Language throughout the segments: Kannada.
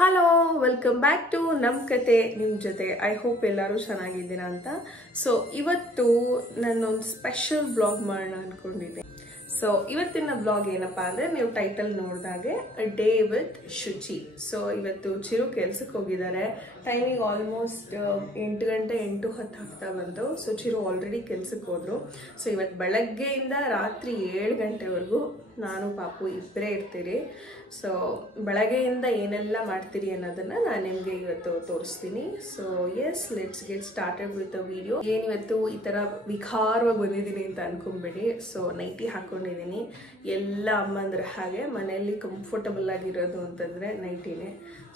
ಹಲೋ, ವೆಲ್ಕಮ್ ಬ್ಯಾಕ್ ಟು ನಮ್ಮ ಕತೆ ನಿಮ್ಮ ಜೊತೆ. ಐ ಹೋಪ್ ಎಲ್ಲರೂ ಚೆನ್ನಾಗಿದ್ದೀರಾ ಅಂತ. ಸೊ ಇವತ್ತು ನಾನೊಂದು ಸ್ಪೆಷಲ್ ಬ್ಲಾಗ್ ಮಾಡೋಣ ಅನ್ಕೊಂಡಿದ್ದೆ. ಸೊ ಇವತ್ತಿನ ಬ್ಲಾಗ್ ಏನಪ್ಪಾ ಅಂದ್ರೆ, ನೀವು ಟೈಟಲ್ ನೋಡಿದಾಗೆ ಡೇ ವಿತ್ ಶುಚಿ. ಸೊ ಇವತ್ತು ಚಿರು ಕೆಲ್ಸಕ್ಕೆ ಹೋಗಿದ್ದಾರೆ. ಟೈಮಿಂಗ್ ಆಲ್ಮೋಸ್ಟ್ 8 ಗಂಟೆ 8:10 ಆಗ್ತಾ ಬಂತು. ಸೊ ಚಿರು ಆಲ್ರೆಡಿ ಕೆಲ್ಸಕ್ಕೆ ಹೋದ್ರು. ಸೊ ಇವತ್ತು ಬೆಳಗ್ಗೆಯಿಂದ ರಾತ್ರಿ 7 ಗಂಟೆವರೆಗೂ ನಾನು ಪಾಪು ಇಬ್ಬರೇ ಇರ್ತೀರಿ. ಸೊ ಬೆಳಗ್ಗೆಯಿಂದ ಏನೆಲ್ಲ ಮಾಡ್ತೀರಿ ಅನ್ನೋದನ್ನ ನಾನು ನಿಮಗೆ ಇವತ್ತು ತೋರಿಸ್ತೀನಿ. So yes, let's get started with a video. ಏನಿವತ್ತು ಈ ಥರ ವಿಕಾರವಾಗಿ ಬಂದಿದ್ದೀನಿ ಅಂತ ಅನ್ಕೊಂಬೇಡಿ. ಸೊ ನೈಟಿ ಹಾಕೊಂಡಿದ್ದೀನಿ. ಎಲ್ಲ ಅಮ್ಮಂದ್ರೆ ಹಾಗೆ ಮನೆಯಲ್ಲಿ ಕಂಫರ್ಟಬಲ್ ಆಗಿರೋದು ಅಂತಂದರೆ ನೈಟಿನೇ.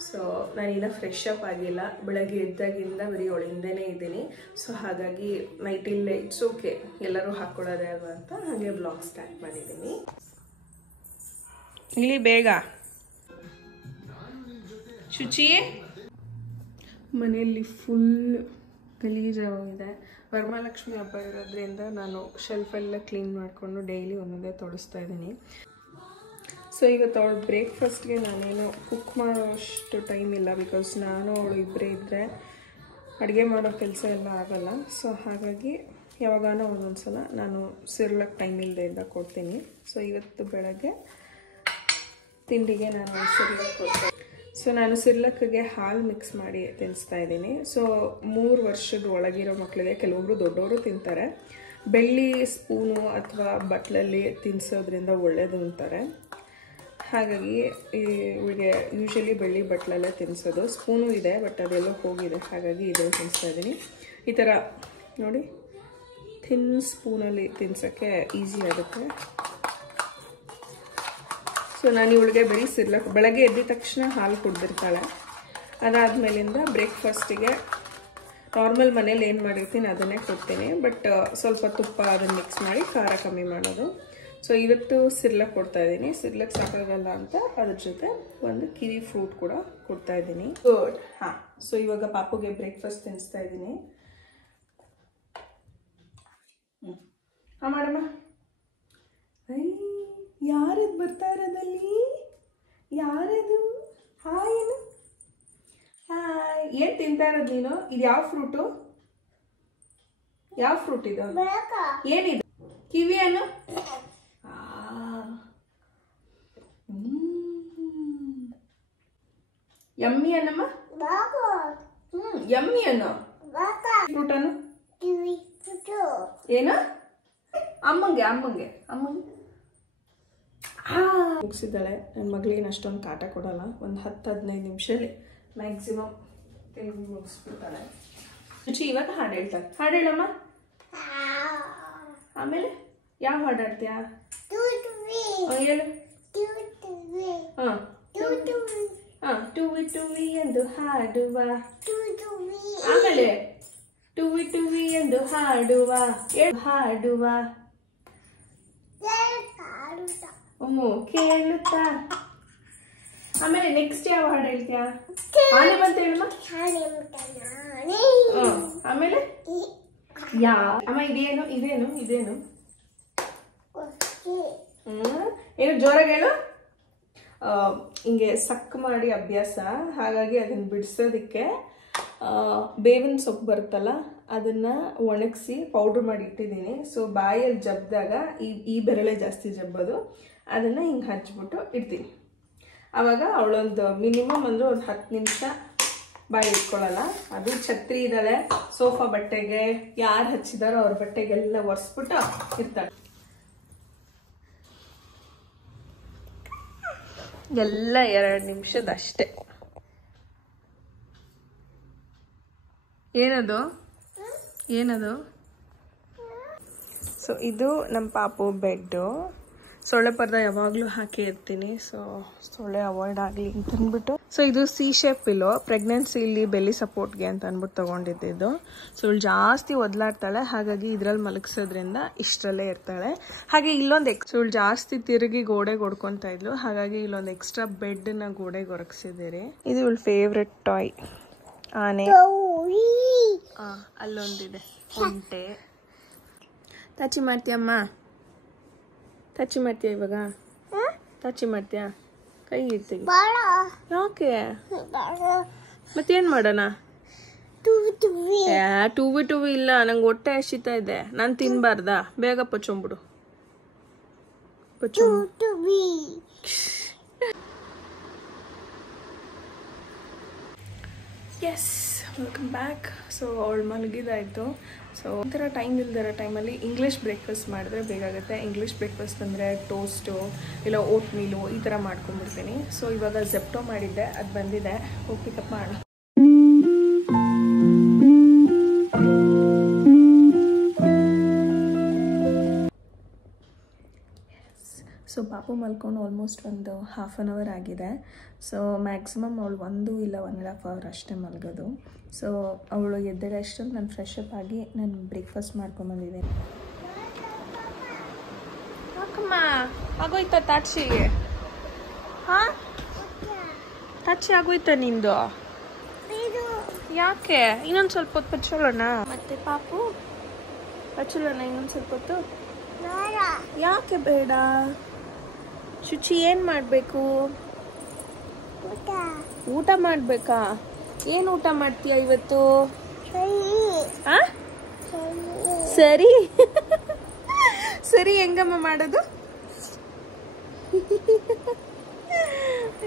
ಸೊ ನಾನಿನ್ನ ಫ್ರೆಶ್ ಅಪ್ ಆಗಿಲ್ಲ. ಬೆಳಗ್ಗೆ ಎದ್ದಾಗಿಂದ ಬರೀ ಒಳಗಿಂದನೇ ಇದ್ದೀನಿ. ಸೊ ಹಾಗಾಗಿ ನೈಟಿಲ್ಲೇ ಇಟ್ಸ್ ಓಕೆ, ಎಲ್ಲರೂ ಹಾಕ್ಕೊಳ್ಳೋದೇ ಅಲ್ವಾ ಅಂತ ಹಾಗೆ ಬ್ಲಾಗ್ ಸ್ಟಾರ್ಟ್ ಮಾಡಿದ್ದೀನಿ. ಇಲ್ಲಿ ಬೇಗ ಶುಚಿ. ಮನೆಯಲ್ಲಿ ಫುಲ್ ಗಲೀಜಾಗಿದೆ. ವರಮಹಾಲಕ್ಷ್ಮಿ ಹಬ್ಬ ಇರೋದ್ರಿಂದ ನಾನು ಶೆಲ್ಫೆಲ್ಲ ಕ್ಲೀನ್ ಮಾಡಿಕೊಂಡು ಡೈಲಿ ಒಂದೊಂದೇ ತೊಳಿಸ್ತಾ ಇದ್ದೀನಿ. ಸೊ ಇವತ್ತು ಅವಳು ಬ್ರೇಕ್ಫಾಸ್ಟ್ಗೆ ನಾನೇನು ಕುಕ್ ಮಾಡೋಷ್ಟು ಟೈಮ್ ಇಲ್ಲ. ಬಿಕಾಸ್ ನಾನು ಅವಳು ಇಬ್ಬರೇ ಇದ್ದರೆ ಅಡುಗೆ ಮಾಡೋ ಕೆಲಸ ಎಲ್ಲ ಆಗಲ್ಲ. ಸೊ ಹಾಗಾಗಿ ಯಾವಾಗಾನೋ ಒಂದೊಂದು ಸಲ ನಾನು ಸಿರ್ಲಕ್ ಟೈಮ್ ಇಲ್ಲದೆ ಇದ್ದಾಗ ಕೊಡ್ತೀನಿ. ಸೊ ಇವತ್ತು ಬೆಳಗ್ಗೆ ತಿಂಡಿಗೆ ನಾನು ಸಿರ್ಲಕ್ ಕೊಡ್ತೀನಿ. ಸೊ ನಾನು ಸಿರ್ಲಕ್ಗೆ ಹಾಲು ಮಿಕ್ಸ್ ಮಾಡಿ ತಿನ್ನಿಸ್ತಾ ಇದ್ದೀನಿ. ಸೊ 3 ವರ್ಷದ ಒಳಗಿರೋ ಮಕ್ಕಳಿಗೆ, ಕೆಲವೊಬ್ರು ದೊಡ್ಡವರು ತಿಂತಾರೆ, ಬೆಳ್ಳಿ ಸ್ಪೂನು ಅಥವಾ ಬಟ್ಲಲ್ಲಿ ತಿನ್ನಿಸೋದ್ರಿಂದ ಒಳ್ಳೆಯದು ಅಂತಾರೆ. ಹಾಗಾಗಿ ಇವಳಿಗೆ ಯೂಶಲಿ ಬೆಳ್ಳಿ ಬಟ್ಲಲ್ಲೇ ತಿನ್ನಿಸೋದು. ಸ್ಪೂನು ಇದೆ ಬಟ್ ಅದೆಲ್ಲೋ ಹೋಗಿದೆ, ಹಾಗಾಗಿ ಇದನ್ನು ತಿನ್ನಿಸ್ತಾ ಇದ್ದೀನಿ. ಈ ಥರ ನೋಡಿ, ಥಿನ್ ಸ್ಪೂನಲ್ಲಿ ತಿನ್ಸೋಕ್ಕೆ ಈಸಿ ಆಗುತ್ತೆ. ಸೊ ನಾನು ಇವಳಿಗೆ ಬರೀ ಸಿರ್ಲಕ್ ಬೆಳಗ್ಗೆ ಎದ್ದ ತಕ್ಷಣ ಹಾಲು ಕುಡ್ದಿರ್ತಾಳೆ. ಅದಾದಮೇಲಿಂದ ಬ್ರೇಕ್ಫಾಸ್ಟಿಗೆ ನಾರ್ಮಲ್ ಮನೇಲಿ ಏನು ಮಾಡಿರ್ತೀನಿ ಅದನ್ನೇ ಕೊಡ್ತೀನಿ. ಬಟ್ ಸ್ವಲ್ಪ ತುಪ್ಪ ಅದನ್ನು ಮಿಕ್ಸ್ ಮಾಡಿ ಖಾರ ಕಮ್ಮಿ ಮಾಡೋದು. ಸೊ ಇವತ್ತು ಸಿರ್ಲಕ್ ಕೊಡ್ತಾ ಇದ್ದೀನಿ. ಸಿರ್ಲಕ್ ಸಾಕಾಗಲ್ಲ ಅಂತ ಅದ್ರ ಜೊತೆ ಒಂದು ಕಿವಿ ಫ್ರೂಟ್ ಕೂಡ ಕೊಡ್ತಾ ಇದ್ದೀನಿ. ಗುಡ್. ಹಾಂ, ಸೊ ಇವಾಗ ಪಾಪುಗೆ ಬ್ರೇಕ್ಫಾಸ್ಟ್ ತಿನ್ನಿಸ್ತಾ ಇದ್ದೀನಿ. ಹಾಂ ಮಾಡಮ್ಮ. ಯಾರದು ಬರ್ತಾ ಇರೋದಲ್ಲಿ? ಯಾರದು? ಹಾಯ್ ಏನು? ಹಾಯ್. ಏನು ತಿಂತಾ ಇರೋದು ನೀನು? ಇದು ಯಾವ ಫ್ರೂಟು? ಯಾವ ಫ್ರೂಟ್ ಇದು? ಏನಿದು? ಕಿವಿ ಅನ್ನು? ಯಮ್ಮಿ ಅನ್ನಮ್ಮ. ಯಮ್ಮಿ ಅನ್ನು ಫ್ರೂಟ್ ಅನ್ನು ಏನು? ಅಮ್ಮಂಗೆ ಅಮ್ಮಂಗೆ ಅಮ್ಮಂಗೆ ಮುಗಿಸಿದ್ದಾಳೆ. ನನ್ನ ಮಗಳೇನು ಅಷ್ಟೊಂದು ಕಾಟ ಕೊಡಲ್ಲ. ಒಂದು 10-15 ನಿಮಿಷದಲ್ಲಿ ಮ್ಯಾಕ್ಸಿಮಮ್ ತಿಂದು ಮುಗಿಸ್ಬಿಡ್ತಾಳೆ. ಶುಚಿ ಇವಾಗ ಹಾಡು ಹೇಳ್ತಾಳೆ. ಹಾಡು ಹೇಳಮ್ಮ. ಆಮೇಲೆ ಯಾವ ಹಾಡು ಆಡ್ತೀಯಾ? ಹೇಳು. ಹಾಂ ಹಾಂ, ಟುವಿ ಟುವಿ ಎಂದು ಹಾಡುವ. ಆಮೇಲೆ ಟುವಿ ಟುವಿ ಎಂದು ಹಾಡುವ ಹಾಡುವ. ಕೇಳುತ್ತಾ. ಆಮೇಲೆ ನೆಕ್ಸ್ಟ್ ಯಾವ ಹಾಡು ಹೇಳ್ತೀಯಾ? ಆನೆ ಬಂತ ಹೇಳಮ್ಮ. ಆಮೇಲೆ ಅಮ್ಮ ಇದೇನು ಇದೇನು ಇದೇನು? ಏನು ಜೋರಾಗಿ ಹೇಳು. ಹಿಂಗೆ ಸಕ್ ಮಾಡಿ ಅಭ್ಯಾಸ, ಹಾಗಾಗಿ ಅದನ್ನ ಬಿಡಿಸೋದಕ್ಕೆ ಬೇವಿನ ಸೊಪ್ಪು ಬರುತ್ತಲ್ಲ ಅದನ್ನ ಒಣಗಿಸಿ ಪೌಡ್ರ್ ಮಾಡಿ ಇಟ್ಟಿದ್ದೀನಿ. ಸೊ ಬಾಯಲ್ಲಿ ಜಬ್ದಾಗ ಈ ಬೆರಳೆ ಜಾಸ್ತಿ ಜಬ್ಬೋದು, ಅದನ್ನು ಹಿಂಗೆ ಹಚ್ಬಿಟ್ಟು ಇಡ್ತೀನಿ. ಆವಾಗ ಅವಳೊಂದು ಮಿನಿಮಮ್ ಅಂದರೆ ಒಂದು 10 ನಿಮಿಷ ಬಾಯಿ ಇಟ್ಕೊಳ್ಳಲ್ಲ. ಅದು ಛತ್ರಿ ಇದ್ದಾಳೆ, ಸೋಫಾ ಬಟ್ಟೆಗೆ ಯಾರು ಹಚ್ಚಿದಾರೋ ಅವ್ರ ಬಟ್ಟೆಗೆಲ್ಲ ಒರೆಸ್ಬಿಟ್ಟು ಇರ್ತಾಳೆ. ಎಲ್ಲ 2 ನಿಮಿಷದಷ್ಟೇ. ಏನದು ಏನದು? ಸೊ ಇದು ನಮ್ಮ ಪಾಪು ಬೆಡ್ಡು. ಸೊಳ್ಳೆ ಪರ್ದ ಯಾವಾಗಲೂ ಹಾಕಿ ಇರ್ತೀನಿ. ಸೊ ಸೊಳ್ಳೆ ಅವಾಯ್ಡ್ ಆಗಲಿ ಅಂತ ಅಂದ್ಬಿಟ್ಟು. ಸೊ ಇದು ಸಿ ಶೇಪ್ ಪಿಲ್ಲೋ, ಪ್ರೆಗ್ನೆನ್ಸಿಲಿ ಬೆಲ್ಲಿ ಸಪೋರ್ಟ್ಗೆ ಅಂತ ಅಂದ್ಬಿಟ್ಟು ತೊಗೊಂಡಿದ್ದು. ಸೊ ಇವಳು ಜಾಸ್ತಿ ಒದ್ಲಾಡ್ತಾಳೆ, ಹಾಗಾಗಿ ಇದ್ರಲ್ಲಿ ಮಲಗಿಸೋದ್ರಿಂದ ಇಷ್ಟರಲ್ಲೇ ಇರ್ತಾಳೆ. ಹಾಗೆ ಇಲ್ಲೊಂದು ಸೊ ಇವಳು ಜಾಸ್ತಿ ತಿರುಗಿ ಗೋಡೆಗೆ ಹೊಡ್ಕೊತಾ ಇದ್ಲು, ಹಾಗಾಗಿ ಇಲ್ಲೊಂದು ಎಕ್ಸ್ಟ್ರಾ ಬೆಡ್ನ ಗೋಡೆಗೆ ಒರಗಿಸಿದ್ದೀರಿ. ಇದು ಇವಳು ಫೇವ್ರೆಟ್ ಟಾಯ್ ಆನೆ. ಅಲ್ಲೊಂದಿದೆ ಒಂಟೆ. ಟಚ್ ಮಾಡ್ತೀಯಮ್ಮ? ಟಚ್ ಮಾಡ್ತೀಯ ಇವಾಗ? ಟಚ್ ಮಾಡ್ತೀಯಾ? ಕೈ ತೆಗಿ. ಯಾಕೆ ಮತ್ತೇನ್ ಮಾಡೋಣ? ಟೂವಿ ಇಲ್ಲ, ನಂಗೆ ಹೊಟ್ಟೆ ಹಸಿತಾ ಇದೆ, ನಾನು ತಿನ್ಬಾರ್ದಾ? ಬೇಗ ಪಚ್ಚೊಂಬಿಡು. Yes, welcome back. ಸೊ ಅವಳು ಮಲಗಿದಾಯಿತು. ಸೊ ಒಂಥರ ಟೈಮ್ ಇಲ್ದಿರೋ ಟೈಮಲ್ಲಿ ಇಂಗ್ಲೀಷ್ ಬ್ರೇಕ್ಫಾಸ್ಟ್ ಮಾಡಿದ್ರೆ ಬೇಗಾಗುತ್ತೆ. ಇಂಗ್ಲೀಷ್ ಬ್ರೇಕ್ಫಾಸ್ಟ್ ಅಂದರೆ ಟೋಸ್ಟು ಇಲ್ಲ ಓಟ್ ಮೀಲು ಈ ಥರ ಮಾಡ್ಕೊಂಡ್ಬಿಡ್ತೀನಿ. ಸೊ ಇವಾಗ ಜೆಪ್ಟೋ ಮಾಡಿದ್ದೆ, ಅದು ಬಂದಿದೆ, ಹೋಗಿ ಪಿಕಪ್ ಮಾಡೋಣ. ಸೊ ಪಾಪು ಮಲ್ಕೊಂಡು ಆಲ್ಮೋಸ್ಟ್ ಒಂದು ಹಾಫ್ ಆನ್ ಅವರ್ ಆಗಿದೆ. ಸೊ ಮ್ಯಾಕ್ಸಿಮಮ್ ಅವಳು 1 ಇಲ್ಲ 1.5 ಅವರ್ ಅಷ್ಟೇ ಮಲಗೋದು. ಸೊ ಅವಳು ಎದ್ದರೆ ಅಷ್ಟರಲ್ಲಿ ನಾನು ಫ್ರೆಶ್ ಅಪ್ ಆಗಿ ನಾನು ಬ್ರೇಕ್ಫಾಸ್ಟ್ ಮಾಡ್ಕೊಂಬಂದಿದ್ದೀನಿ. ಯಾಕಮ್ಮ ಆಗೋಯ್ತಾ ತಾಚಿ? ಹಾಂ, ತಾಚಿ ಆಗೋಯ್ತಾ ನಿಂದು? ಯಾಕೆ? ಇನ್ನೊಂದು ಸ್ವಲ್ಪ ಹೊತ್ತು ಪಚ್ಚೋಳೋಣ. ಮತ್ತೆ ಪಾಪು ಪಚ್ಚೋಳೋಣ ಇನ್ನೊಂದು ಸ್ವಲ್ಪ ಹೊತ್ತು? ಯಾಕೆ ಬೇಡ? ಶುಚಿ ಏನು ಮಾಡಬೇಕು? ಊಟ ಮಾಡಬೇಕಾ? ಏನು ಊಟ ಮಾಡ್ತೀಯ ಇವತ್ತು? ಸರಿ ಸರಿ, ಹೆಂಗಮ್ಮ ಮಾಡೋದು?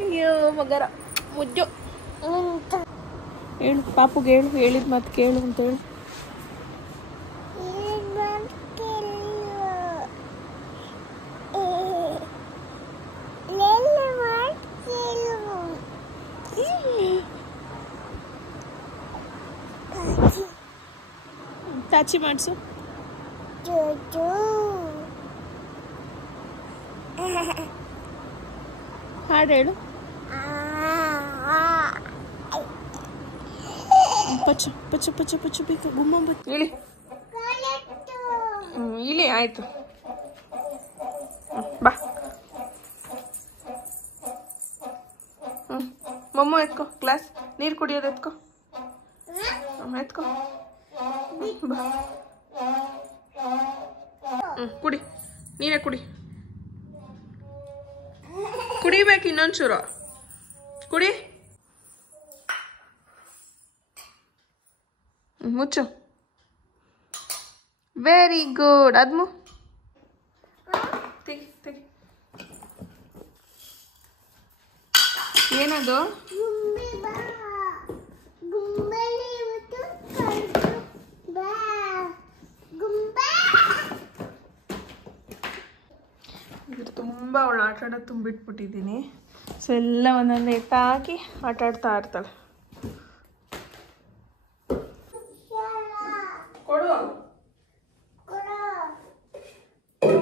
ಅಯ್ಯೋ ಮಗರ ಮುದ್ದು. ಹೇಳು ಪಾಪುಗೆ, ಹೇಳು, ಹೇಳಿದ ಮಾತು ಕೇಳು ಅಂತ ಹೇಳು. ತಾಚಿ ಮಾಡಿಸು. ಹಾಡು ಹೇಳು. ಪಚ್ಚು ಪಚ್ಚು ಪಚ್ಚು ಪಚ್ಚು ಬೇಕು. ಗುಮ್ಮ ಇಳಿ ಇಳಿ, ಆಯ್ತು ಬಾ. ಮೊಮ್ಮ ಎತ್ಕೋ, ಗ್ಲಾಸ್ ನೀರು ಕುಡಿಯೋದು ಎತ್ಕೋ, ಎತ್ಕೋ ಬಾ. ಕುಡಿ, ನೀನೇ ಕುಡಿ. ಕುಡಿಬೇಕು ಇನ್ನೊಂಚೂರು, ಕುಡಿ. ಮುಚ್ಚು. Very good. ಅದ್ಮು ತೆಗಿ ತೆಗಿ. ಏನದು? ತುಂಬ ಅವಳು ಆಟ ಆಡೋದು ತುಂಬಿಟ್ಬಿಟ್ಟಿದ್ದೀನಿ. ಸೊ ಎಲ್ಲ ಒಂದೊಂದು ಎತ್ತಾಕಿ ಆಟ ಆಡ್ತಾ ಇರ್ತಾಳೆ. ಕೊಡು,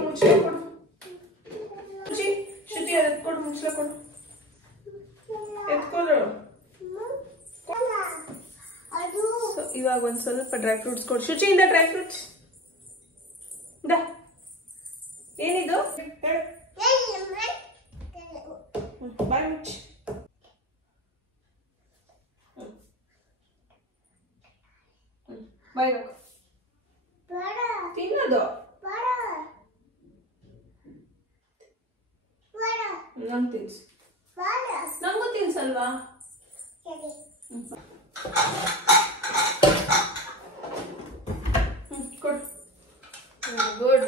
ಮುಚ್ಚಳ ಕೊಡು. ಶುಚಿ ಅದು ಕೊಡು, ಮುಚ್ಚಳ ಕೊಡು, ಎತ್ಕೊಡು. ಇವಾಗ ಒಂದು ಸ್ವಲ್ಪ ಡ್ರೈ ಫ್ರೂಟ್ಸ್ ಕೊಡು. ಶುಚಿಯಿಂದ ಡ್ರೈ ಫ್ರೂಟ್ಸ್ ಏನಿದು? ಬಾಯ್ ಮುಚ್ಚಿ. ಬಾಯ್ ತಿನ್ನೋದು ನಂಗೆ ತಿನ್ಸು. ನಂಗೂ ತಿನ್ಸಲ್ವಾ? ಕೊಡು. ಗುಡ್.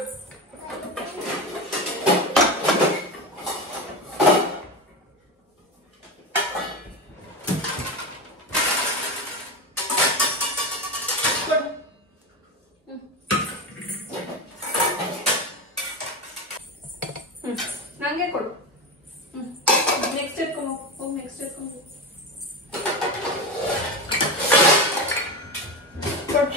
ನಂಗೆ ಕೊಡು. ನೆಕ್ಸ್ಟ್ ಎತ್ಕೊಂಡು ಹೋಗಿ, ನೆಕ್ಸ್ಟ್ ಎತ್ಕೊಂಡು ಹೋಗಿ ಕೊಡು.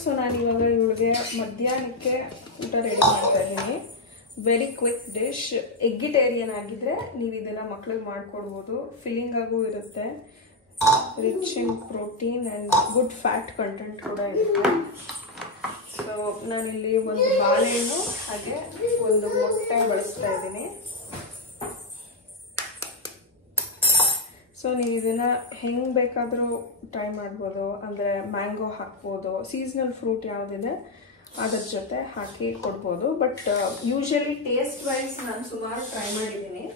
ಸೊ ನಾನಿವಾಗ ಇವಳಿಗೆ ಮಧ್ಯಾಹ್ನಕ್ಕೆ ಊಟ ರೆಡಿ ಮಾಡ್ತಾ ಇದ್ದೀನಿ. Very quick dish. ಎಗ್ಗಿಟೇರಿಯನ್ ಆಗಿದ್ರೆ ನೀವು ಇದನ್ನ ಮಕ್ಳಿಗೆ ಮಾಡ್ಕೊಡ್ಬೋದು. ಫಿಲ್ಲಿಂಗ್ ಆಗೂ ಇರುತ್ತೆ, rich in protein and good fat content ಕೂಡ ಇರುತ್ತೆ. ಸೊ ನಾನಿಲ್ಲಿ ಒಂದು ಬಾಳೆಹಣ್ಣು ಹಾಗೆ ಒಂದು ಮೊಟ್ಟೆ ಬಳಸ್ತಾ ಇದ್ದೀನಿ. ಸೊ ನೀವು ಇದನ್ನು ಹೆಂಗೆ ಬೇಕಾದರೂ ಟ್ರೈ ಮಾಡ್ಬೋದು. ಅಂದರೆ ಮ್ಯಾಂಗೋ ಹಾಕ್ಬೋದು, ಸೀಸ್ನಲ್ ಫ್ರೂಟ್ ಯಾವುದಿದೆ ಅದ್ರ ಜೊತೆ ಹಾಕಿ ಕೊಡ್ಬೋದು. ಬಟ್ ಯೂಶಲಿ ಟೇಸ್ಟ್ ವೈಸ್ ನಾನು ಸುಮಾರು ಟ್ರೈ ಮಾಡಿದ್ದೀನಿ.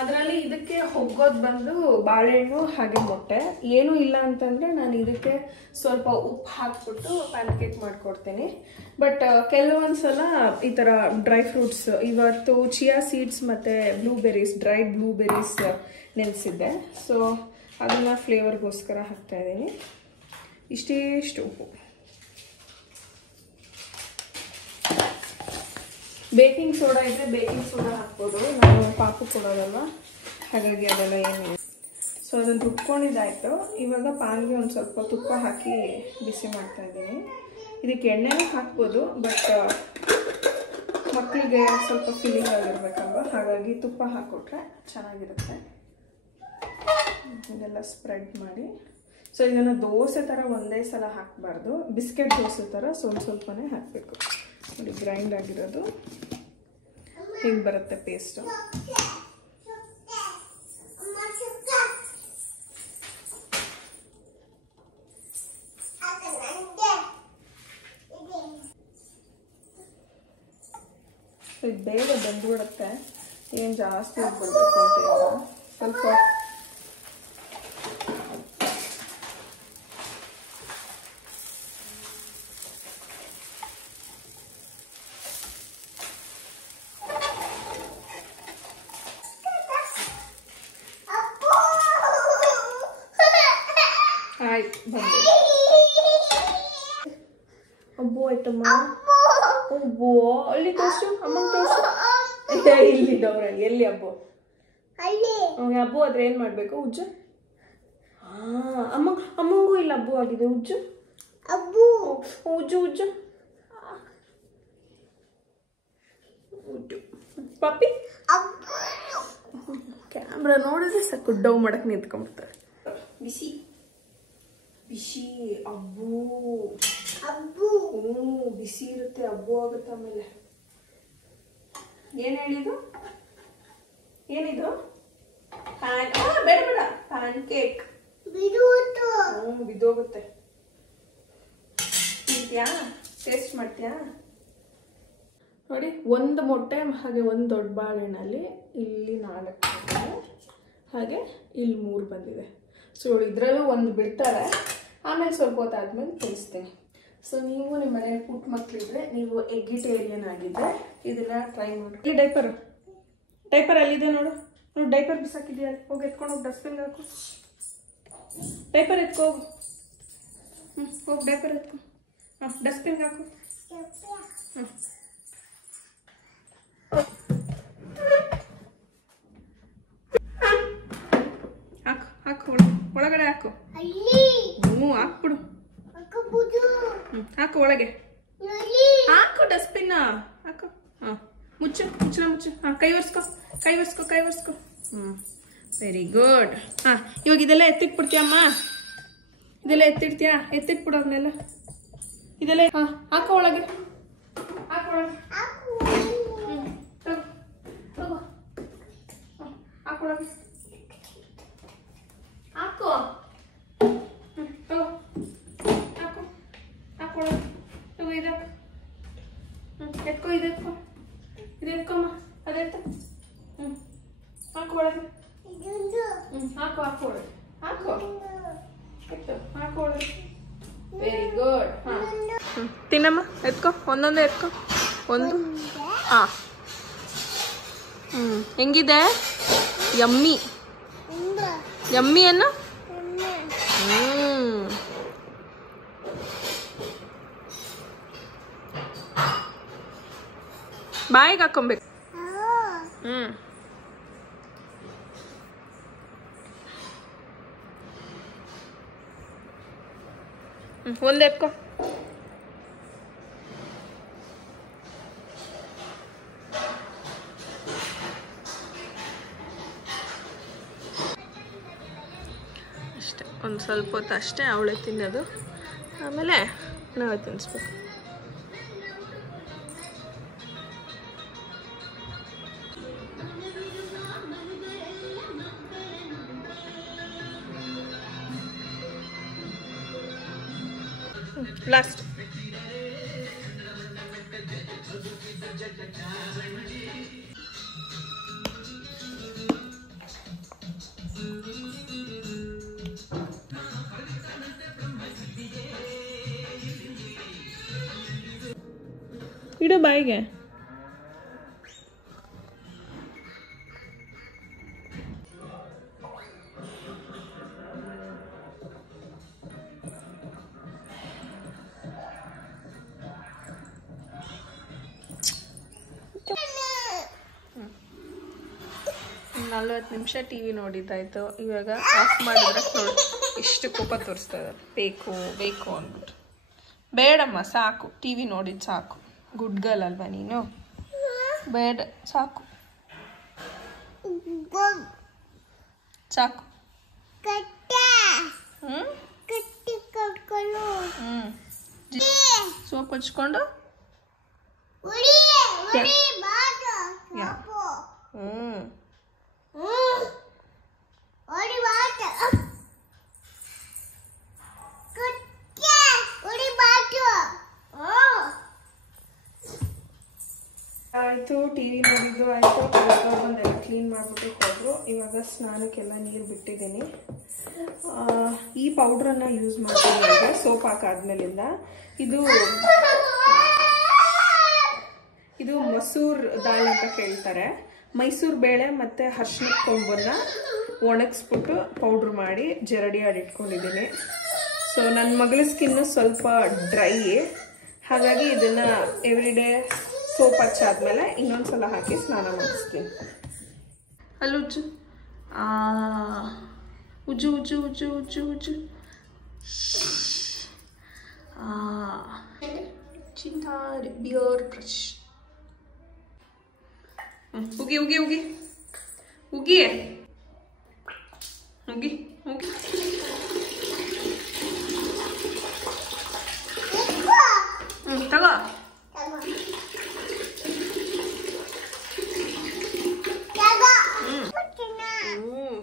ಅದರಲ್ಲಿ ಇದಕ್ಕೆ ಹೋಗೋದು ಬಂದು ಬಾಳೆಹಣ್ಣು ಹಾಗೆ ಮೊಟ್ಟೆ. ಏನೂ ಇಲ್ಲ ಅಂತಂದರೆ ನಾನು ಇದಕ್ಕೆ ಸ್ವಲ್ಪ ಉಪ್ಪು ಹಾಕ್ಬಿಟ್ಟು ಪ್ಯಾನ್ಕೇಕ್ ಮಾಡಿಕೊಡ್ತೀನಿ. ಬಟ್ ಕೆಲವೊಂದ್ಸಲ ಈ ಥರ ಡ್ರೈ ಫ್ರೂಟ್ಸ್, ಇವತ್ತು ಚಿಯಾ ಸೀಡ್ಸ್ ಮತ್ತು ಬ್ಲೂಬೆರೀಸ್, ಡ್ರೈಡ್ ಬ್ಲೂಬೆರೀಸ್ ನೆನೆಸಿದ್ದೆ. ಸೊ ಅದನ್ನು ಫ್ಲೇವರ್ಗೋಸ್ಕರ ಹಾಕ್ತಾಯಿದ್ದೀನಿ. ಇಷ್ಟಿಷ್ಟು ಉಪ್ಪು. ಬೇಕಿಂಗ್ ಸೋಡಾ ಇದ್ದರೆ ಬೇಕಿಂಗ್ ಸೋಡಾ ಹಾಕ್ಬೋದು. ನಾನು ಪಾಪು ಕೊಡೋದಲ್ಲ, ಹಾಗಾಗಿ ಅದೆಲ್ಲ ಏನಿಲ್ಲ. ಸೊ ಅದನ್ನು ರುಬ್ಕೊಂಡಿದ್ದಾಯಿತು. ಇವಾಗ ಪಾನ್ಗೆ ಒಂದು ಸ್ವಲ್ಪ ತುಪ್ಪ ಹಾಕಿ ಬಿಸಿ ಮಾಡ್ತಾಯಿದ್ದೀನಿ. ಇದಕ್ಕೆ ಎಣ್ಣೆನೂ ಹಾಕ್ಬೋದು, ಬಟ್ ಮಕ್ಕಳಿಗೆ ಸ್ವಲ್ಪ ಫೀಲಿಂಗ್ ಆಗಿರ್ಬೇಕಲ್ವ, ಹಾಗಾಗಿ ತುಪ್ಪ ಹಾಕ್ಕೊಟ್ರೆ ಚೆನ್ನಾಗಿರುತ್ತೆ. ಇದೆಲ್ಲ ಸ್ಪ್ರೆಡ್ ಮಾಡಿ. ಸೊ ಇದನ್ನು ದೋಸೆ ಥರ ಒಂದೇ ಸಲ ಹಾಕಬಾರ್ದು, ಬಿಸ್ಕೆಟ್ ದೋಸೆ ಥರ ಸ್ವಲ್ಪನೇ ಹಾಕಬೇಕು. ನೋಡಿ, ಗ್ರೈಂಡ್ ಆಗಿರೋದು ಹಿಂಗೆ ಬರುತ್ತೆ ಪೇಸ್ಟು. ಇದು ಬೇಗ ಬಂದ್ಬಿಡುತ್ತೆ, ಏನು ಜಾಸ್ತಿ ಬಿಡಬೇಕು ಅಂತ ಇಲ್ಲ. ಸ್ವಲ್ಪ ಆಯ್ತು, ಬಂದೆ. ಅಬ್ಬೋ ಆಯ್ತಮ್ಮ. ಅಬ್ಬೋ ಅಲ್ಲಿ ತೋರ್ಸು, ಅಮ್ಮಂಗೆ ತೋರ್ಸು. ಇಲ್ಲಿದ್ದವ್ರೆ ಎಲ್ಲಿ ಅಬ್ಬೋ? ಅಬ್ಬು ಆದ್ರೆ ಏನ್ ಮಾಡ್ಬೇಕು? ಉಜ್ಜು. ಅಮ್ಮಂಗೂ ಇಲ್ಲ ಅಬ್ಬು ಆಗಿದೆ. ಉಜ್ಜು ಉಜ್ಜು ಉಜ್ಜು ಉಜ್ಜು. ಪಪ್ಪಿ ಕ್ಯಾಮ್ರಾ ನೋಡಿದ್ರೆ ಸಾಕು ಡೌ ಮಾಡಕ್ ನಿಂತ್ಕೊಂಡ್ಬಿಡ್ತಾರೆ. ಬಿಸಿ ಬಿಸಿ ಅಬ್ಬು ಅಬ್ಬು. ಬಿಸಿ ಇರುತ್ತೆ, ಅಬ್ಬು ಆಗುತ್ತೆ. ಆಮೇಲೆ ಏನ್ ಹೇಳಿದು? ಏನಿದು? ಬೇಡ ಬೇಡ, ಪ್ಯಾನ್ ಕೇಕ್ ಬಿದೋಗುತ್ತೆ. ತಿಂತ್ಯಾ? ಟೇಸ್ಟ್ ಮಾಡ್ತೀಯಾ? ನೋಡಿ, ಒಂದು ಮೊಟ್ಟೆ ಹಾಗೆ ಒಂದು ದೊಡ್ಡ ಬಾಳೆಹಣ್ಣಲ್ಲಿ ಇಲ್ಲಿ 4 ಬಂದಿದೆ, ಹಾಗೆ ಇಲ್ಲಿ 3 ಬಂದಿದೆ. ಸೊ ಇದರಲ್ಲೂ ಒಂದು ಬಿಡ್ತಾರೆ, ಆಮೇಲೆ ಸ್ವಲ್ಪ ಹೊತ್ತಾದ್ಮೇಲೆ ತಿಳಿಸ್ತೀನಿ. ಸೊ ನೀವು ನಿಮ್ಮ ಮನೇಲಿ ಪುಟ್ಟ ಮಕ್ಕಳಿದ್ರೆ, ನೀವು ಎಗ್ಗಿಟೇರಿಯನ್ ಆಗಿದ್ರೆ ಇದನ್ನ ಟ್ರೈ ಮಾಡಿ. ಇಲ್ಲಿ ಡೈಪರ್ ಅಲ್ಲಿದೆ ನೋಡು. ಡೈಪರ್ ಬಿಸಾಕಿದ್ಯಾ? ಹೋಗಿ ಎತ್ಕೊಂಡು ಹೋಗಿ ಡಸ್ಟ್ಬಿನ್ ಹಾಕು. ಡೈಪರ್ ಎತ್ಕೋ ಹೋಗು. ಹೋಗಿ ಡೈಪರ್ ಎತ್ಕೊ. ಡಸ್ಟ್ಬಿನ್ ಹಾಕು. ಹಾಕು ಹಾಕು, ಒಳಗಡೆ ಹಾಕು. ಹಾಕ್ಬಿಡು. ಹಾಕು ಒಳಗೆ ಹಾಕು, ಡಸ್ಟ್ಬಿನ್ ಹಾಕು. ಮುಚ್ಚು ಮುಚ್ಚು ಮುಚ್ಚು. ಕೈ ಒರ್ಸ್ಕೊ. Very good. ಇವಾಗ ಇದೆಲ್ಲ ಎತ್ತಿಟ್ಬಿಡ್ತೀಯಮ್ಮ? ಇದೆಲ್ಲ ಎತ್ತಿಟ್ಬಿಡು ಅದನ್ನೆಲ್ಲ. ಇದೆಲ್ಲ ಹಾಕೋ ಒಳಗೆ. ಹಾಕೋ ಒಳಗೆ. ಇದೆತ್ಕೊಮ್ಮ, ಅದೆತ್ತ. ಹಾಕು ಒಳಗೆ. ಹಾಕು ಒಳಗೆ. ಹಾಕು ಒಳಗೆ. Very good. ತಿನ್ನಮ್ಮ, ಎತ್ಕೊ. ಒಂದೊಂದೇ ಎತ್ಕೊ. ಒಂದು. ಹೆಂಗಿದೆ? ಯಮ್ಮಿ ಯಮ್ಮಿ ಅನ್ನು. ಬಾಯಿಗೆ ಹಾಕೊಬೇಕು. ಒಂದು ಎತ್ಕೊ. ಅಷ್ಟೇ, ಒಂದು ಸ್ವಲ್ಪ ಹೊತ್ತು ಅಷ್ಟೇ ಅವಳೆ ತಿನ್ನೋದು, ಆಮೇಲೆ ನಾವೇ ತಿನ್ನಿಸ್ಬೇಕು. ಲಾಸ್ಟ್. ಇಡು ಬಾಯಿಗೆ. ನಲ್ವತ್ತು ನಿಮಿಷ ಟಿ ವಿ ನೋಡಿದ್ದಾಯ್ತು. ಇವಾಗ ಆಫ್ ಮಾಡಿದ್ರೆ ನೋಡಿ ಇಷ್ಟು ಕೋಪ ತೋರಿಸ್ತಾ ಇದ್ದಾರೆ. ಬೇಕು ಬೇಕು ಅಂದ್ಬಿಟ್ಟು. ಬೇಡಮ್ಮ ಸಾಕು, ಟಿ ವಿ ನೋಡಿದ್ದು ಸಾಕು. ಗುಡ್ ಗರ್ಲ್ ಅಲ್ವಾ ನೀನು? ಬೇಡ ಸಾಕು ಸಾಕು. ಸೋಪ್ ಹಚ್ಕೊಂಡು ಆಯಿತು. ಟಿ ವಿ ನೋಡಿದ್ದು ಆಯಿತು. ಬಂದೆಲ್ಲ ಕ್ಲೀನ್ ಮಾಡಿಬಿಟ್ಟು ಹೋದರು. ಇವಾಗ ಸ್ನಾನಕ್ಕೆಲ್ಲ ನೀರು ಬಿಟ್ಟಿದ್ದೀನಿ. ಈ ಪೌಡ್ರನ್ನು ಯೂಸ್ ಮಾಡ್ತೀನಿ ಇವಾಗ ಸೋಪ್ ಹಾಕಾದ್ಮೇಲಿಂದ. ಇದು ಮಸೂರ್ ದಾಲ್ ಅಂತ ಕೇಳ್ತಾರೆ. ಮೈಸೂರು ಬೇಳೆ ಮತ್ತು ಅರಿಶಿಣದ ಕೊಂಬನ್ನು ಒಣಗಿಸ್ಬಿಟ್ಟು ಪೌಡ್ರ್ ಮಾಡಿ ಜರಡಿ ಆಡಿಟ್ಕೊಂಡಿದ್ದೀನಿ. ಸೊ ನನ್ನ ಮಗಳ ಸ್ಕಿನ್ನು ಸ್ವಲ್ಪ ಡ್ರೈ, ಹಾಗಾಗಿ ಇದನ್ನು ಎವ್ರಿಡೇ ಸೋಪ್ ಹಚ್ಚಾದ್ಮೇಲೆ ಇನ್ನೊಂದ್ಸಲ ಹಾಕಿ ಸ್ನಾನ ಮಾಡಿಸ್ತೀನಿ. ಅಲ್ಲಿ ಉಜ್ಜು ಉಜ್ಜು ಉಜ್ಜು ಉಜ್ಜು ಉಜ್ಜು ಉಜ್ಜು. ಚಿಂತಾರಿ ಬಿಯರ್ ಬ್ರಷ್. ಉಗಿ ಉಗಿ ಉಗಿ ಉಗಿ ಉಗಿ ಉಗಿ. ತಗೋ.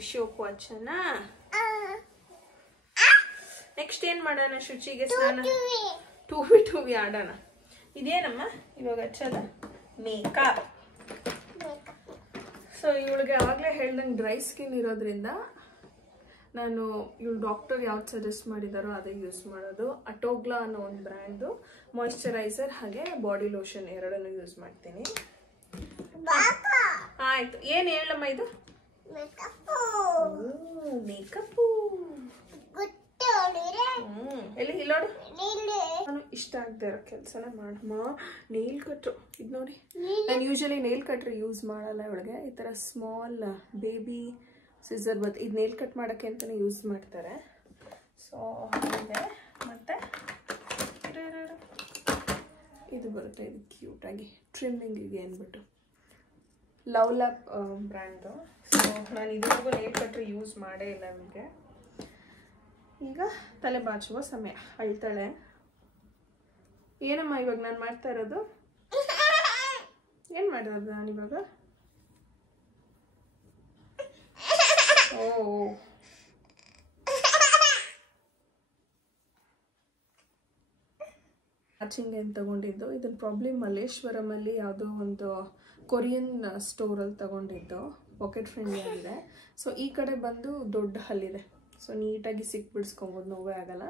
ಶೋಕು ಹಚ್ಚೋಣ. ನೆಕ್ಸ್ಟ್ ಏನ್ ಮಾಡೋಣ? ಶುಚಿಗೆ ಸ್ನಾನ. ಟೂವಿ ಆಡೋಣ. ಇದೇನಮ್ಮ ಇವಾಗ ಹಚ್ಚೋದ? ಮೇಕಪ್. ಸೊ ಇವಳಿಗೆ ಆವಾಗಲೇ ಹೇಳ್ದಂಗೆ ಡ್ರೈ ಸ್ಕಿನ್ ಇರೋದ್ರಿಂದ ನಾನು ಇವಳು ಡಾಕ್ಟರ್ ಯಾವ್ದು ಸಜೆಸ್ಟ್ ಮಾಡಿದಾರೋ ಅದೇ ಯೂಸ್ ಮಾಡೋದು. ಅಟೋಗ್ಲಾ ಅನ್ನೋ ಒಂದು ಬ್ರ್ಯಾಂಡು ಮಾಯಿಶ್ಚರೈಸರ್ ಹಾಗೆ ಬಾಡಿ ಲೋಷನ್ ಎರಡನ್ನೂ ಯೂಸ್ ಮಾಡ್ತೀನಿ. ಆಯ್ತು. ಏನು ಹೇಳಮ್ಮ ಇದು? ಮೇಕಪ್ಪು. ಎಲ್ಲಿ ಇಲ್ಲೋಡು. ನಾನು ಇಷ್ಟ ಆಗದೆ ಇರೋ ಕೆಲಸನ ಮಾಡಮ್ಮ. ನೇಲ್ ಕಟ್ರು ಇದು ನೋಡಿ. ನಾನು ಯೂಶಲಿ ನೇಲ್ ಕಟ್ರ್ ಯೂಸ್ ಮಾಡಲ್ಲ. ಇವಳಿಗೆ ಈ ಥರ ಸ್ಮಾಲ್ ಬೇಬಿ ಸಿಸರ್ ಬರುತ್ತೆ. ಇದು ನೇಲ್ ಕಟ್ ಮಾಡೋಕ್ಕೆ ಅಂತಲೇ ಯೂಸ್ ಮಾಡ್ತಾರೆ. ಸೊ ಇದೆ. ಮತ್ತು ಇದು ಬರುತ್ತೆ, ಇದು ಕ್ಯೂಟಾಗಿ ಟ್ರಿಮ್ಮಿಂಗಿಗೆ ಅಂದ್ಬಿಟ್ಟು ಲವ್ ಲ್ಯಾಪ್ ಬ್ರ್ಯಾಂಡು. ಸೊ ನಾನು ಇದುವರೆಗೂ ನೇಲ್ ಕಟ್ರ್ ಯೂಸ್ ಮಾಡೇ ಇಲ್ಲ ಇವಳಿಗೆ. ಈಗ ತಲೆ ಬಾಚುವ ಸಮಯ. ಅಳ್ತಾಳೆ. ಏನಮ್ಮ ಇವಾಗ ನಾನು ಮಾಡ್ತಾ ಇರೋದು? ಏನು ಮಾಡಿರೋದು ನಾನಿವಾಗ? ಓ ಮ್ಯಾಚಿಂಗ್ ಏನು ತಗೊಂಡಿದ್ದು. ಇದನ್ನ ಪ್ರಾಬ್ಲಿ ಮಲ್ಲೇಶ್ವರಮಲ್ಲಿ ಯಾವುದೋ ಒಂದು ಕೊರಿಯನ್ ಸ್ಟೋರಲ್ಲಿ ತಗೊಂಡಿದ್ದು. ಪಾಕೆಟ್ ಫ್ರೆಂಡ್ಲಿ ಆಗಿದೆ. ಸೊ ಈ ಕಡೆ ಬಂದು ದೊಡ್ಡ ಹಲ್ಲಿದೆ. ಸೊ ನೀಟಾಗಿ ಸಿಕ್ಬಿಡಿಸ್ಕೊಬೋದು, ನೋವೇ ಆಗಲ್ಲ.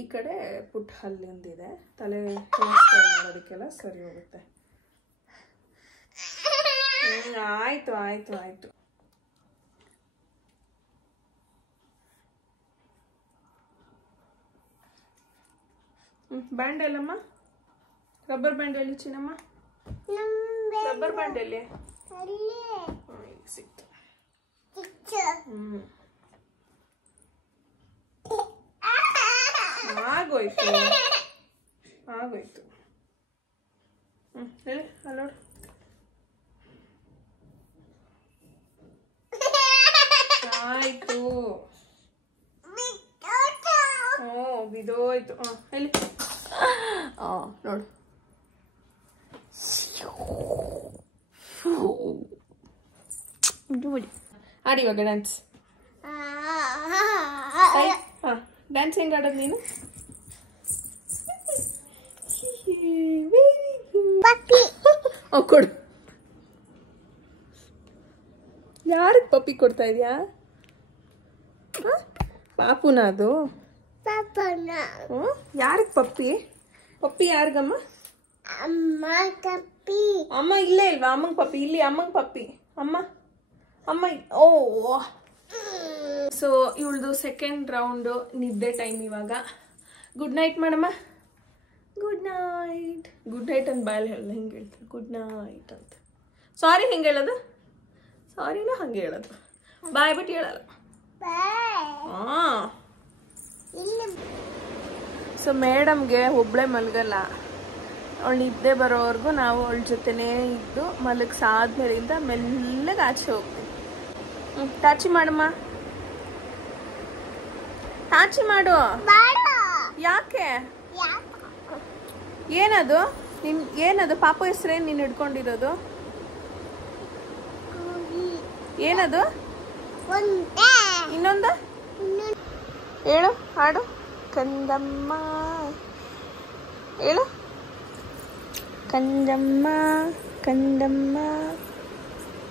ಈ ಕಡೆ ಪುಟ್ಟ ಹಲ್ಲೊಂದಿದೆ. ತಲೆ ಮಾಡೋದಕ್ಕೆಲ್ಲ ಸರಿ ಹೋಗುತ್ತೆ. ಆಯಿತು ಆಯಿತು ಆಯಿತು. ಬ್ಯಾಂಡ್ ಎಲ್ಲಮ್ಮ? ರಬ್ಬರ್ ಬ್ಯಾಂಡ್ ಎಲ್ಲಿ ಚಿನ್ನಮ್ಮ? ರಬ್ಬರ್ ಬ್ಯಾಂಡ್ ಎಲ್ಲಿ ಸಿಕ್ತು? ಆಗೋಯ್ತು ಆಗೋಯ್ತು. ಹೇಳಿ ಅಲ್ಲೋಡು. ಆಯ್ತು. ಬಿದೋಯ್ತು. ಹೇಳಿ. ನೋಡು. ಆಡಿ ಇವಾಗ ಡ್ಯಾನ್ಸ್. ಡ್ಯಾನ್ಸ್ ಹೆಂಗೆ ಆಡೋದು ನೀನು? ಕೊಡು. ಯಾರಿಗೆ ಪಪ್ಪಿ ಕೊಡ್ತಾ ಇದೆಯಾ? ಪಾಪುನ ಅದು? ಯಾರಿಗೆ ಪಪ್ಪಿ? ಪಪ್ಪಿ ಯಾರಿಗಮ್ಮ? ಅಮ್ಮ ಇಲ್ಲೇ ಇಲ್ವಾ? ಅಮ್ಮಂಗೆ ಪಪ್ಪಿ ಇಲ್ಲಿ. ಅಮ್ಮಂಗೆ ಪಪ್ಪಿ. ಅಮ್ಮ ಓ. ಸೊ ಇವಳ್ದು ಸೆಕೆಂಡ್ ರೌಂಡು ನಿದ್ದೆ ಟೈಮ್ ಇವಾಗ. ಗುಡ್ ನೈಟ್ ಮಾಡಮ್ಮ. Good night. ಗುಡ್ ನೈಟ್ ಅಂತ ಬಾಯಲ್ಲಿ ಹೇಳಲ್ಲ, ಹಿಂಗೆ ಹೇಳ್ತಾರೆ ಗುಡ್ ನೈಟ್ ಅಂತ. ಸಾರಿ ಹಿಂಗೆ ಹೇಳೋದು? ಸಾರಿನಾ ಹಂಗೆ ಹೇಳೋದು? ಬಾಯ್ ಬಿಟ್ಟು ಹೇಳಲ್ಲ. ಹಾಂ. ಸೊ ಮೇಡಮ್ಗೆ ಒಬ್ಬಳೇ ಮಲಗಲ್ಲ, ಅವಳು ನಿದ್ದೆ ಬರೋವರೆಗೂ ನಾವು ಅವಳ ಜೊತೆನೇ ಇದ್ದು ಮಲಗಿಸಾದ್ಮೇಲಿಂದ ಮೆಲ್ಲಗೆ ಆಚೆ ಹೋಗ್ತೀವಿ. ಟಾಚಿ ಮಾಡಮ್ಮ. ಟಾಚಿ ಮಾಡು. ಯಾಕೆ? ಏನದು ಏನದು? ಪಾಪು ಹೆಸರೇನು ನೀನು ಹಿಡ್ಕೊಂಡಿರೋದು? ಏನದು? ಇನ್ನೊಂದು ಹೇಳು, ಹಾಡು. ಕಂದಮ್ಮ ಹೇಳು. ಕಂದಮ್ಮ ಕಂದಮ್ಮ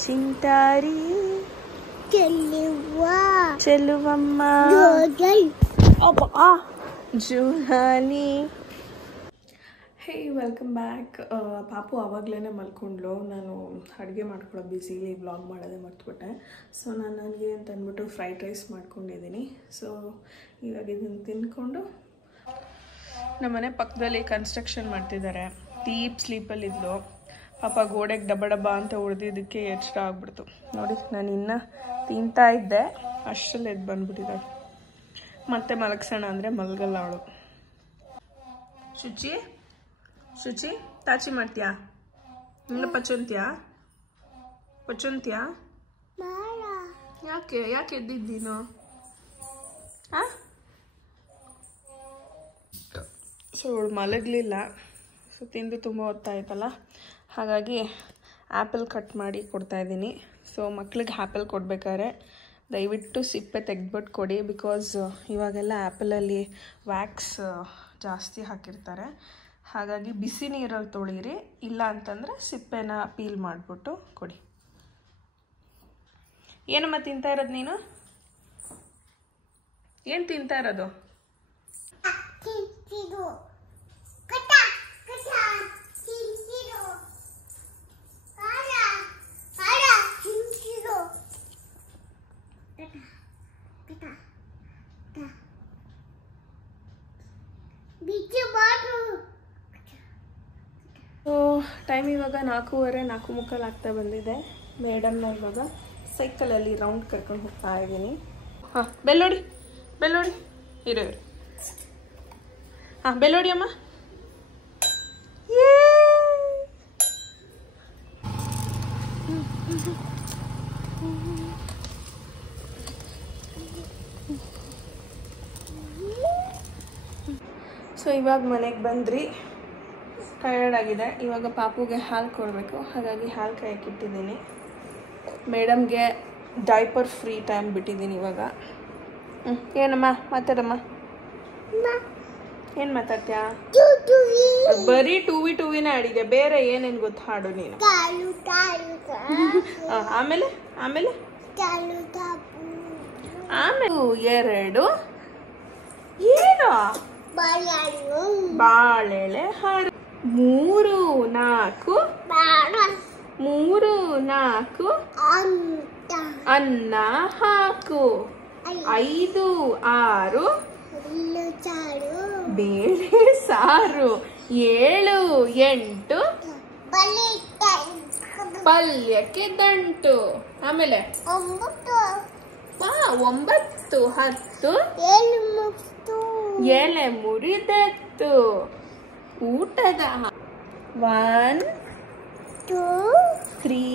ಚಿಂತಾರಿ ಚೆಲುವಮ್ಮ ಜೂಹಾನಿ. ಹೇ ವೆಲ್ಕಮ್ ಬ್ಯಾಕ್. ಪಾಪು ಆವಾಗಲೇ ಮಲ್ಕೊಂಡ್ಲು. ನಾನು ಅಡುಗೆ ಮಾಡ್ಕೊಳ್ಳೋ ಬ್ಯುಸಿಲಿ ವ್ಲಾಗ್ ಮಾಡೋದೇ ಮರ್ತುಬಿಟ್ಟೆ. ಸೊ ನಾನು ನನಗೆ ಅಂತ ಅಂದ್ಬಿಟ್ಟು ಫ್ರೈಡ್ ರೈಸ್ ಮಾಡ್ಕೊಂಡಿದ್ದೀನಿ. ಸೊ ಇವಾಗ ಇದನ್ನು ತಿಂದ್ಕೊಂಡು, ನಮ್ಮನೆ ಪಕ್ಕದಲ್ಲಿ ಕನ್ಸ್ಟ್ರಕ್ಷನ್ ಮಾಡ್ತಿದ್ದಾರೆ. ಡೀಪ್ ಸ್ಲೀಪಲ್ಲಿದ್ಲು ಪಾಪ. ಗೋಡೆಗೆ ಡಬ್ಬ ಡಬ್ಬ ಅಂತ ಹೊಡೆದಿದ್ದಕ್ಕೆ ಎಚ್ಚರ ಆಗ್ಬಿಡ್ತು. ನೋಡಿ, ನಾನು ಇನ್ನೂ ತಿಂತಾ ಇದ್ದೆ ಅಷ್ಟರಲ್ಲಿ ಎದ್ದು ಬಂದ್ಬಿಟ್ಟಿದ್ದಾಳೆ. ಮತ್ತೆ ಮಲಗ್ಸೋಣ ಅಂದರೆ ಮಲಗಲ್ಲ ಅವಳು. ಶುಚಿ ತಾಚಿ ಮಾಡ್ತೀಯಾ? ಇಲ್ಲ ಪಚ್ಚೊಂತ್ಯಾ? ಯಾಕೆ ಎದ್ದಿದ್ದೀನು? ಸೊ ಅವಳು ಮಲಗಲಿಲ್ಲ. ಸೊ ತಿಂದು ತುಂಬ ಹೊತ್ತಾಯ್ತಲ್ಲ, ಹಾಗಾಗಿ ಆ್ಯಪಲ್ ಕಟ್ ಮಾಡಿ ಕೊಡ್ತಾಯಿದ್ದೀನಿ. ಸೊ ಮಕ್ಳಿಗೆ ಆ್ಯಪಲ್ ಕೊಡ್ಬೇಕಾದ್ರೆ ದಯವಿಟ್ಟು ಸಿಪ್ಪೆ ತೆಗೆದ್ಬಿಟ್ಟು ಕೊಡಿ. ಬಿಕಾಸ್ ಇವಾಗೆಲ್ಲ ಆ್ಯಪಲಲ್ಲಿ ವ್ಯಾಕ್ಸ್ ಜಾಸ್ತಿ ಹಾಕಿರ್ತಾರೆ. ಹಾಗಾಗಿ ಬಿಸಿ ನೀರಲ್ಲಿ ತೊಳೀರಿ, ಇಲ್ಲ ಅಂತಂದರೆ ಸಿಪ್ಪೆನ ಪೀಲ್ ಮಾಡಿಬಿಟ್ಟು ಕೊಡಿ. ಏನಮ್ಮ ತಿಂತಾ ಇರೋದು ನೀನು? ಏನು ತಿಂತಾ ಇರೋದು? ಟೈಮ್ ಇವಾಗ 4:15, 4:45 ಆಗ್ತಾ ಬಂದಿದೆ. ಮೇಡಮ್ನ ಇವಾಗ ಸೈಕಲಲ್ಲಿ ರೌಂಡ್ ಕರ್ಕೊಂಡು ಹೋಗ್ತಾ ಇದ್ದೀನಿ. ಹಾಂ, ಬೆಲ್ಲೋಡಿ ಇರೋ. ಹಾಂ, ಬೆಲ್ಲೋಡಿ ಅಮ್ಮ. ಸೊ ಇವಾಗ ಮನೆಗೆ ಬಂದ್ರಿ. ಟಯರ್ಡ್ ಆಗಿದೆ. ಇವಾಗ ಪಾಪುಗೆ ಹಾಲು ಕೊಡಬೇಕು, ಹಾಗಾಗಿ ಹಾಲು ಕಾಯಕ್ಕಿಟ್ಟಿದ್ದೀನಿ. ಮೇಡಮ್ಗೆ ಡೈಪರ್ ಫ್ರೀ ಟೈಮ್ ಬಿಟ್ಟಿದ್ದೀನಿ ಇವಾಗ. ಏನಮ್ಮ ಮಾತಾಡಮ್ಮ. ಏನು ಮಾತಾಡ್ತೀಯಾ? ಬರೀ ಟೂವಿನ ಆಡಿದೆ, ಬೇರೆ ಏನೇನು ಗೊತ್ತು ಹಾಡು ನೀನು? ಆಮೇಲೆ ಆಮೇಲೆ ಎರಡು ಏನು ಬಾಳೆಲೆ ಹಾಡು. 3, 4 ಅನ್ನ ಹಾಕು. 5, 6 ಬೇಳೆ ಸಾರು. 7, 8 ಪಲ್ಯಕ್ಕೆ ದಂಟು. ಆಮೇಲೆ 9, 10 ಎಲೆ ಮುರಿದತ್ತು. ಊಟದ 1, 2, 3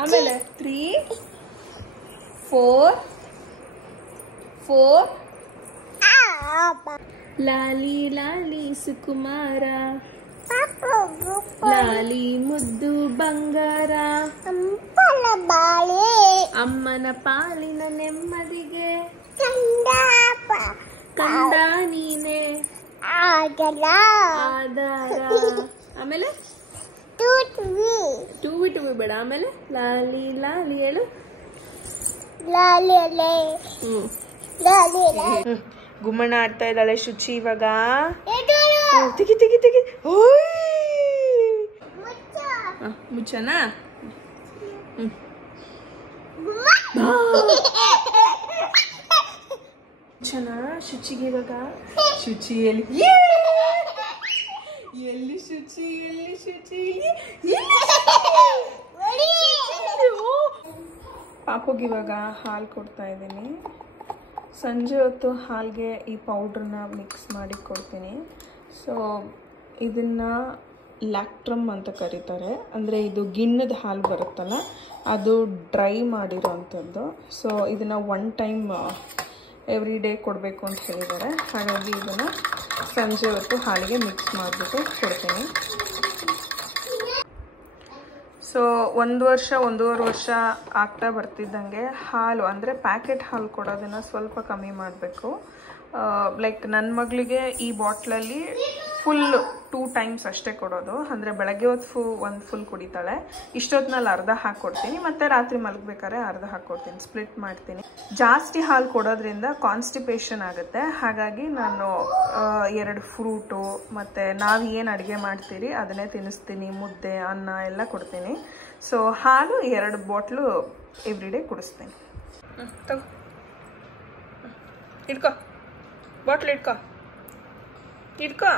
ಆಮೇಲೆ 3, 4 ಲಾಲಿ ಲಾಲಿ ಸುಕುಮಾರ, ಲಾಲಿ ಮುದ್ದು ಬಂಗಾರ, ಅಮ್ಮನ ಪಾಲಿನ ನೆಮ್ಮದಿಗೆ ಕಂದ ನೀನೆ ಆಧಾರ. ಆಮೇಲೆ ಟೂವಿ ಟೂವಿ ಬೇಡ. ಆಮೇಲೆ ಲಾಲಿ ಲಾಲಿ ಹೇಳು. ಗುಮ್ಮಣ್ಣ ಆಡ್ತಾ ಇದ್ದಾಳೆ ಶುಚಿ ಇವಾಗ. ತೆಗಿ ತೆಗಿ ತೆಗಿ. ಮುಚ್ಚನಾ? ಮುಚ್ಚನಾ ಶುಚಿಗೆ ಇವಾಗ. ಶುಚಿ ಎಲ್ಲಿ ಎಲ್ಲಿ ಶುಚಿ ಎಲ್ಲಿ ಶುಚಿ? ಪಾಪುಗೆ ಇವಾಗ ಹಾಲು ಕೊಡ್ತಾ ಇದ್ದೀನಿ. ಸಂಜೆ ಹೊತ್ತು ಹಾಲಿಗೆ ಈ ಪೌಡ್ರನ್ನ ಮಿಕ್ಸ್ ಮಾಡಿ ಕೊಡ್ತೀನಿ. ಸೊ ಇದನ್ನು ಲ್ಯಾಕ್ಟ್ರಮ್ ಅಂತ ಕರೀತಾರೆ. ಅಂದರೆ ಇದು ಗಿಣ್ಣದ ಹಾಲು ಬರುತ್ತಲ್ಲ, ಅದು ಡ್ರೈ ಮಾಡಿರೋವಂಥದ್ದು. ಸೊ ಇದನ್ನು 1 ಟೈಮ್ ಎವ್ರಿ ಡೇ ಕೊಡಬೇಕು ಅಂತ ಹೇಳಿದ್ದಾರೆ. ಹಾಗಾಗಿ ಇದನ್ನು ಸಂಜೆ ಹೊತ್ತು ಹಾಲಿಗೆ ಮಿಕ್ಸ್ ಮಾಡಿಬಿಟ್ಟು ಕೊಡ್ತೀನಿ. ಸೊ 1 ವರ್ಷ 1.5 ವರ್ಷ ಆಗ್ತಾ ಬರ್ತಿದ್ದಂಗೆ ಹಾಲು ಅಂದರೆ ಪ್ಯಾಕೆಟ್ ಹಾಲು ಕೊಡೋದನ್ನು ಸ್ವಲ್ಪ ಕಮ್ಮಿ ಮಾಡಬೇಕು. ಲೈಕ್ ನನ್ನ ಮಗಳಿಗೆ ಈ ಬಾಟ್ಲಲ್ಲಿ ಫುಲ್ 2 ಟೈಮ್ಸ್ ಅಷ್ಟೇ ಕೊಡೋದು. ಅಂದರೆ ಬೆಳಗ್ಗೆ ಹೊತ್ತು ಒಂದು ಫುಲ್ ಕುಡಿತಾಳೆ. ಇಷ್ಟೊತ್ತಿನಲ್ಲಿ ಅರ್ಧ ಹಾಕ್ಕೊಡ್ತೀನಿ, ಮತ್ತು ರಾತ್ರಿ ಮಲಗಬೇಕಾದ್ರೆ ಅರ್ಧ ಹಾಕ್ಕೊಡ್ತೀನಿ, ಸ್ಪ್ಲಿಟ್ ಮಾಡ್ತೀನಿ. ಜಾಸ್ತಿ ಹಾಲು ಕೊಡೋದ್ರಿಂದ ಕಾನ್ಸ್ಟಿಪೇಷನ್ ಆಗುತ್ತೆ. ಹಾಗಾಗಿ ನಾನು 2 ಫ್ರೂಟು ಮತ್ತು ನಾವು ಏನು ಅಡುಗೆ ಮಾಡ್ತೀರಿ ಅದನ್ನೇ ತಿನ್ನಿಸ್ತೀನಿ. ಮುದ್ದೆ ಅನ್ನ ಎಲ್ಲ ಕೊಡ್ತೀನಿ. ಸೊ ಹಾಲು 2 ಬಾಟ್ಲು ಎವ್ರಿ ಡೇ ಕುಡಿಸ್ತೀನಿ. ತಗೋ, ಇಟ್ಕೋ ಬಾಟ್ಲ್, ಇಟ್ಕೋ.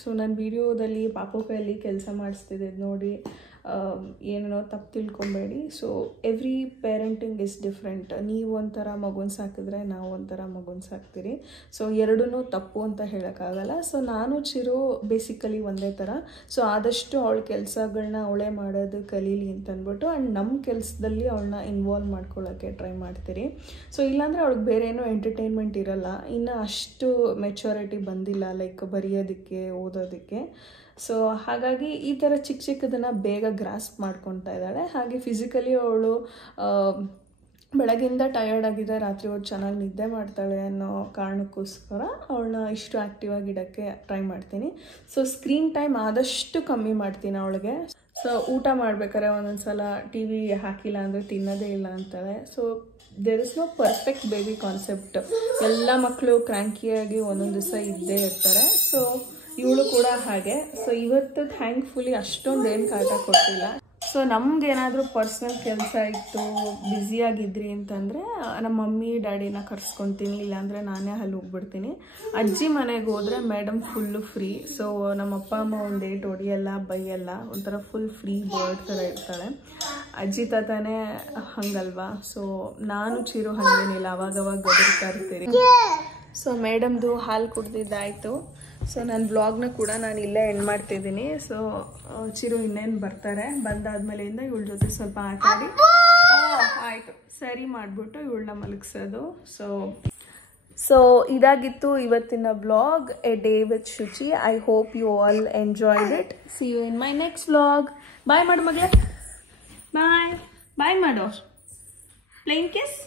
ಸೊ ನಾನು ವಿಡಿಯೋದಲ್ಲಿ ಪಾಪು ಕೈಯಲ್ಲಿ ಕೆಲಸ ಮಾಡಿಸ್ತಿದ್ದೆ ನೋಡಿ, ಏನೇನೋ ತಪ್ಪು ತಿಳ್ಕೊಬೇಡಿ. So every parenting is different. ನೀವು ಒಂಥರ ಮಗುನ ಸಾಕಿದ್ರೆ ನಾವು ಒಂಥರ ಮಗುನ ಸಾಕ್ತೀರಿ. ಸೊ ಎರಡೂ ತಪ್ಪು ಅಂತ ಹೇಳೋಕ್ಕಾಗಲ್ಲ. ಸೊ ನಾನು ಚಿರು ಬೇಸಿಕಲಿ ಒಂದೇ ಥರ. ಸೊ ಆದಷ್ಟು ಅವಳ ಕೆಲಸಗಳನ್ನ ಅವಳೇ ಮಾಡೋದು ಕಲೀಲಿ ಅಂತ ಅಂದ್ಬಿಟ್ಟು ಆ್ಯಂಡ್ ನಮ್ಮ ಕೆಲಸದಲ್ಲಿ ಅವಳನ್ನ ಇನ್ವಾಲ್ವ್ ಮಾಡ್ಕೊಳ್ಳೋಕ್ಕೆ ಟ್ರೈ ಮಾಡ್ತೀರಿ. ಸೊ ಇಲ್ಲಾಂದರೆ ಅವಳಿಗೆ ಬೇರೆ ಏನೋ ಎಂಟರ್ಟೈನ್ಮೆಂಟ್ ಇರೋಲ್ಲ. ಇನ್ನು ಅಷ್ಟು ಮೆಚುರಿಟಿ ಬಂದಿಲ್ಲ ಲೈಕ್ ಬರೆಯೋದಕ್ಕೆ ಓದೋದಕ್ಕೆ. ಸೊ ಹಾಗಾಗಿ ಈ ಥರ ಚಿಕ್ಕದನ್ನು ಬೇಗ ಗ್ರಾಸ್ಪ್ ಮಾಡ್ಕೊತಾ ಇದ್ದಾಳೆ. ಹಾಗೆ ಫಿಸಿಕಲಿ ಅವಳು ಬೆಳಗ್ಗಿಂದ ಟಯರ್ಡ್ ಆಗಿದೆ, ರಾತ್ರಿ ಹೊತ್ತು ಚೆನ್ನಾಗಿ ನಿದ್ದೆ ಮಾಡ್ತಾಳೆ ಅನ್ನೋ ಕಾರಣಕ್ಕೋಸ್ಕರ ಅವಳನ್ನ ಇಷ್ಟು ಆ್ಯಕ್ಟಿವ್ ಆಗಿ ಇಡೋಕ್ಕೆ ಟ್ರೈ ಮಾಡ್ತೀನಿ. ಸೊ ಸ್ಕ್ರೀನ್ ಟೈಮ್ ಆದಷ್ಟು ಕಮ್ಮಿ ಮಾಡ್ತೀನಿ ಅವಳಿಗೆ. ಸೊ ಊಟ ಮಾಡ್ಬೇಕಾದ್ರೆ ಒಂದೊಂದು ಸಲ ಟಿ ವಿ ಹಾಕಿಲ್ಲ ಅಂದರೆ ತಿನ್ನೋದೇ ಇಲ್ಲ ಅಂತಾಳೆ. So there is no perfect baby concept. ಎಲ್ಲ ಮಕ್ಕಳು ಕ್ರ್ಯಾಂಕಿಯಾಗಿ ಒಂದೊಂದು ದಿವಸ ಇದ್ದೇ ಇರ್ತಾರೆ. ಸೊ ಇವಳು ಕೂಡ ಹಾಗೆ. ಸೊ ಇವತ್ತು ಥ್ಯಾಂಕ್ಫುಲಿ ಅಷ್ಟೊಂದು ಏನು ಕಾಟ ಕೊಟ್ಟಿಲ್ಲ. ಸೊ ನಮ್ಗೇನಾದರೂ ಪರ್ಸ್ನಲ್ ಕೆಲಸ ಇತ್ತು, ಬ್ಯುಸಿಯಾಗಿದ್ರಿ ಅಂತಂದರೆ ನಮ್ಮ ಮಮ್ಮಿ ಡ್ಯಾಡಿನ ಕರ್ಸ್ಕೊತೀನಿ, ಇಲ್ಲಾಂದರೆ ನಾನೇ ಅಲ್ಲಿ ಹೋಗ್ಬಿಡ್ತೀನಿ. ಅಜ್ಜಿ ಮನೆಗೆ ಹೋದರೆ ಮೇಡಮ್ ಫುಲ್ಲು ಫ್ರೀ. ಸೊ ನಮ್ಮ ಅಪ್ಪ ಅಮ್ಮ ಒಂದು ಏಟ್ ಹೊಡಿಯಲ್ಲ, ಬೈಯಲ್ಲ, ಒಂಥರ ಫುಲ್ ಫ್ರೀ ಬರ್ಡ್ ಥರ ಇರ್ತಾಳೆ. ಅಜ್ಜಿ ತಾತನೇ ಹಂಗಲ್ವಾ. ಸೊ ನಾನು ಚಿರು ಹಾಗೇನಿಲ್ಲ, ಅವಾಗವಾಗ ಗದರ್ತಾ ಇರ್ತೀರಿ. ಸೊ ಮೇಡಮ್ದು ಹಾಲು ಕುಡ್ದಿದ್ದಾಯಿತು. ಸೊ ನನ್ನ ವ್ಲಾಗ್ನ ಕೂಡ ನಾನು ಇಲ್ಲೇ ಎಂಡ್ ಮಾಡ್ತಿದ್ದೀನಿ. ಸೊ ಚಿರು ಇನ್ನೇನು ಬರ್ತಾರೆ, ಬಂದಾದ್ಮೇಲೆಯಿಂದ ಇವಳ ಜೊತೆ ಸ್ವಲ್ಪ ಆಟಾಡಿ ಆಯಿತು ಸರಿ ಮಾಡಿಬಿಟ್ಟು ಇವಳನ್ನ ಮಲಗಿಸೋದು. ಸೊ ಇದಾಗಿತ್ತು ಇವತ್ತಿನ vlog, a day with Shuchi. I hope you all enjoyed it. See you in my next vlog. Bye ಮಾಡು ಮಗಳೇ, ಬಾಯ್ ಬಾಯ್ ಮಾಡು. Plain kiss.